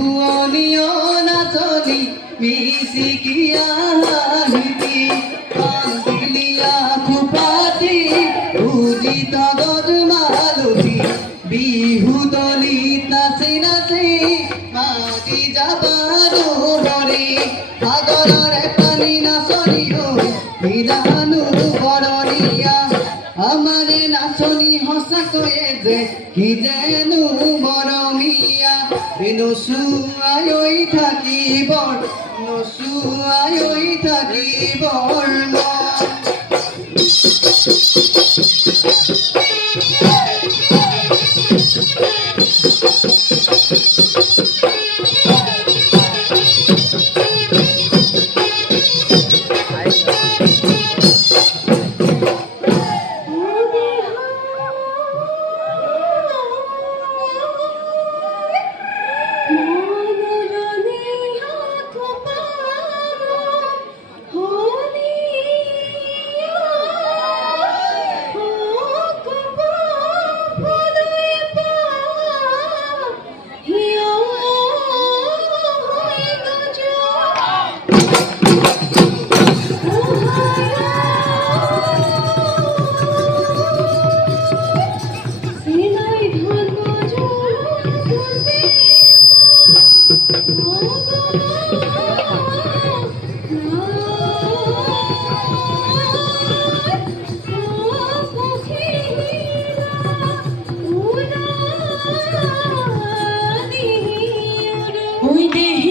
ভুৱনীয় নাচনী মিচিকিয়া হাঁহিতি কান্দিলিয়া খুপাতি উদিত গজমালতি বিহু দলিত নাচি নাচি মাতি যাবানো বৰে সাগৰৰে পানী নাচনি হৈ বিধানো বৰণীয়া আমাৰে নাচনি সঁচাকৈয়ে যে কি যেনো মৰমীয়া নচুৱাই থাকিবৰ নচুৱাই থাকিবৰ ওই দেহি